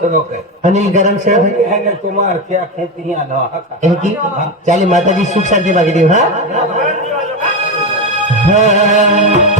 सुनो गरम से हाँ, चाली माता जी सुख शांति मांगी हाँ।, हाँ।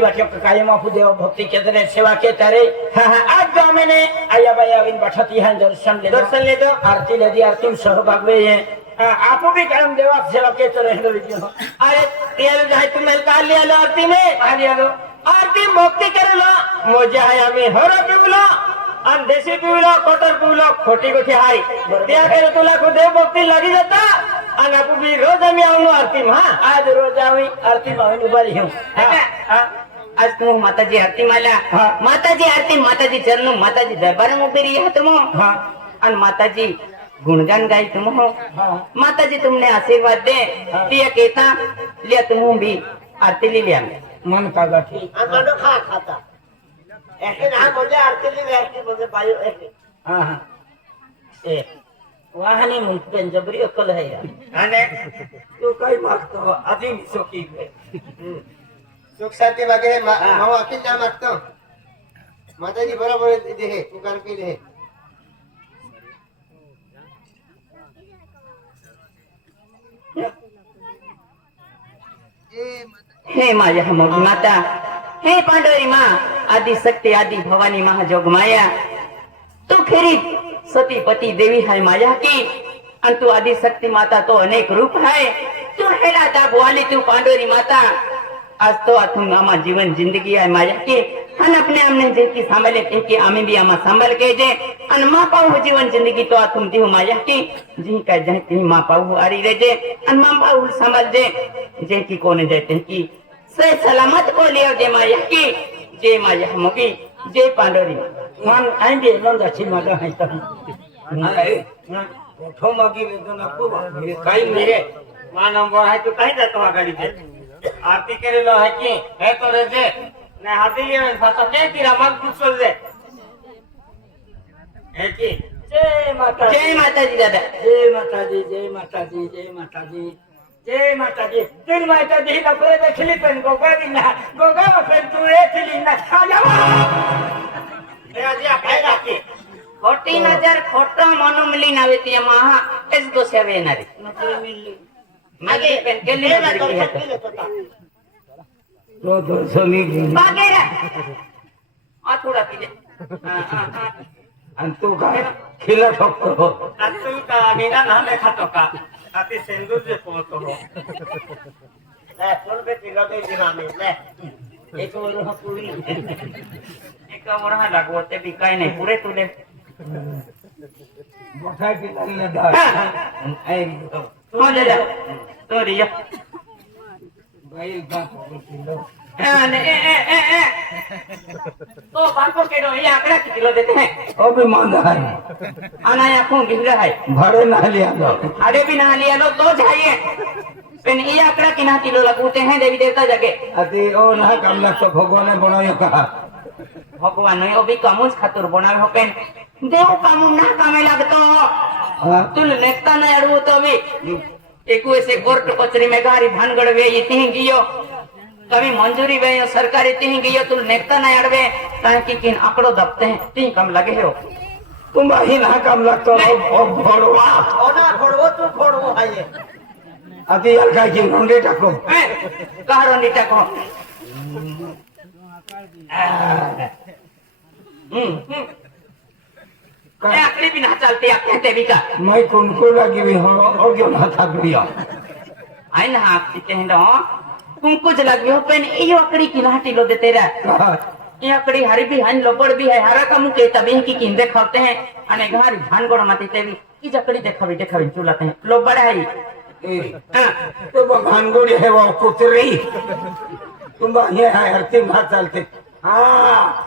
ಸೇವಾ ಕೆ ಕಾಯಮ ಹುದೇವ ಭಕ್ತಿ ಕೇಂದ್ರ ಸೇವಾ ಕೇತಾರೆ ಹಾ ಹಾ ಆಗ ಗಾಮನೆ ಅಯ್ಯ ಬಯ್ಯ ವಿನ್ ಬಠತಿ ಹನ್ ದರ್ಶನ ಲೆ ದರ್ಶನ ಲೆ ದೋ ಆರತಿ ಲೆ ದಿ ಆರತಿ ಸಹಭಾಗ ವೆ आप भी कर्म देवा सेवा के तरह अरे तेल जाए तुम निकाल लिया लो आरती में लिया लो आरती मुक्ति कर लो मुझे है हमें हर पिबलो আর দেশি পিবলো কটর পিবলো খটি গঠি হাই দিয়া করে তোলা খুদে ভক্তি লাগি যেতা আর আপু বি রোজ আমি আউনো আরতি হ্যাঁ আজ রোজ আমি আরতি পাবেন উপাধি হ্যাঁ হ্যাঁ આજ તો માતાજી આરતી માલ્યા. માતાજી આરતી માતાજી ચરણો માતાજી દરબારમાં ઊભી રહ્યા તમો. અને માતાજી ગુણગાન ગાય તમો. માતાજી તમને આશીર્વાદ દે. તે કેતા લે તું ભી આરતી લી લ્યા. મન કાગા ઠીક આ ગડો ખા ખાતા. એકે ના બોલે આરતી લી વેસ્ટી બોલે ભાઈઓ એકે. હા હા. એ વાહની મુંકન જબરી અકલ હૈ અને તું કઈ માગતો આધી નિસોકી ગઈ. સુખ શાંતિ માગે માવો અકીલ ના માગતો. માતાજી બરાબર દેહે પુકાર કરી દેહે હે. માયા હમગ માતા હે પાંડોરી માં આદિ શક્તિ આદિ ભવાની મહાજોગ માયા. તું ખેરી સતી પતિ દેવી હાય માયા કી અને તું આદિ શક્તિ માતા તો અનેક રૂપ હાય. તું હેલા દાબ વાલી તું પાંડોરી માતા. है तू ता तू आज तो अथुम आमा जीवन ज़िंदगी है माया की आणि अपने हमने जे की सांभाळे ते की आम्ही बी आम्हा सांभाळ के जे आणि मा पाहू जीवन ज़िंदगी तो देव माया की, जी काय जाय ती मा पाहू आरी रे जे आणि मा पाहू सांभाळ जे जे की कोण जाय ते की सही सलामत को लिया माया की जय माया मुगी जय पांडवरी मान आंदे नंदाची माझा आहे तर कोठो मागी वेदो नको काही मिळे मा नंबर आहे तू काही जातो दे आरती केलेलो आहे की हे तो रे जे ने हाती लिये फासा के तिरा मग दुसर दे हे की जय माता जय माताजी दादा जय माताजी जय माताजी जय माताजी जय माताजी तीन माताजी कपडे देखली पण गोगा दिना गोगा पण तू येथली ना खाजा हे आजी काय राखी ખોટી નજર ખોટો મનો મિલી નાવે તે મહા એસ ગોસ્યા વેનારી માગે પેન કેલી નજર કી હતા तू का खिला ठोकतो हो तू का मेरा नाम है खाटोका अति सिंदूर से पोतो हो ले फूल पे तिलो दे दिमाग ले एक और हो पूरी एक और हा लागवते भी काय नाही पुरे तुले मोठा की लागले दा भाड़े ना लिया लो अरे भी ना लिया लो तो चाहिए लेकिन ये आंकड़ा किना किलो लगूते हैं देवी देवता जगे अति ओ ना कम लग तो भगवान ने बनाया कहा भगवान ने ओ भी कमुज खातुर बनावे होकेन દેવ કામું ના કામે લાગતો હા તુલ નેતા ના અડવું તો બી એકુએસે કોર્ટ કચરી में गारी भानगढ़ वे ये तिही गियो कभी मंजूरी वे यो सरकारी तिही गियो तुल नेता ना अड़वे कारण की किन आंकड़ो दबते हैं तिही कम लगे हो तुम ही ना काम लागतो ઓ ભોળવા ઓના ફોડવો તું ફોડવો હાઈએ અતિ યાર કાઈ કી રોંડે ટાકો हैं? कहारो नीटा को हम्म आखिरी बिना चलते आपके देवी का मैं कुनको लगी हुई हूँ? और क्यों ना थक लिया आई ना आप कह रहा हूँ कुनको जो लगी हो पेन ये अकड़ी की लाटी लो देते रहा ये अकड़ी हरी भी हन लोपड़ भी है हरा का मुँह के तभी की किंदे खाते हैं? अने घर भान गोड़ माती तेरी ये जकड़ी देखा भी देखा भी चुलाते हैं लोपड़ है। तो भगवान गोड़ी है वो कुतरी। तुम बाहर है हरती माँ चलते हाँ।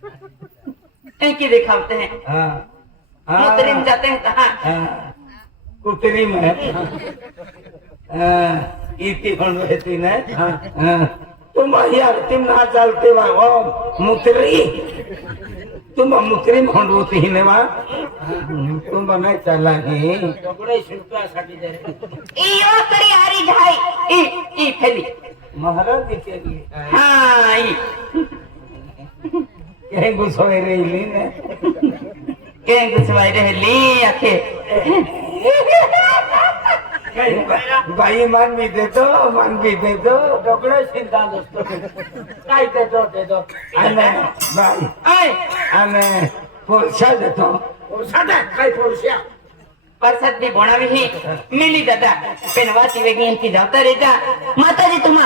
ए की दिखाते हैं। हाँ। मुतरिम हाँ जाते हैं कहाँ हाँ, कुतरी में हाँ, इतनी बन रहती ने। हाँ, हाँ। तुम यार तुम ना चलते वा। ओ मुतरी। तुम मुतरी में होती ने वा। तुम नहीं चला ही। ई ओ करी हारी जाई ई ई फैली। महाराज जी के लिए। हाँ ई। के भाई मान भी दे दो मान भी दे दो डोकड़े चिंता दोस्तों काय दे दो दे दो अने भाई आए अने पोरसा दे दो पोरसा दे काय पोरसा परसत भी भणावी ही मिली दादा पेनवासी वेगी की जाता रेजा माता जी तुम्हा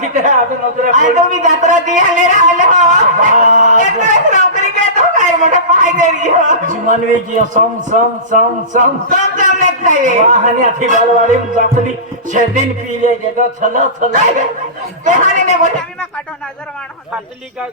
तिथे अजून नोकऱ्या आणि तुम्ही जत्रा दिले राहिले हो. नोकरी घेतो काय? मोठं पाहिजे हो. जीवनवेगी सम सम सम सम. वाहण्याची बालवाडी जातली शेदिन पिले गेलं थल थल. ते हाने मोठ्या विमा काढून हजार वाढ का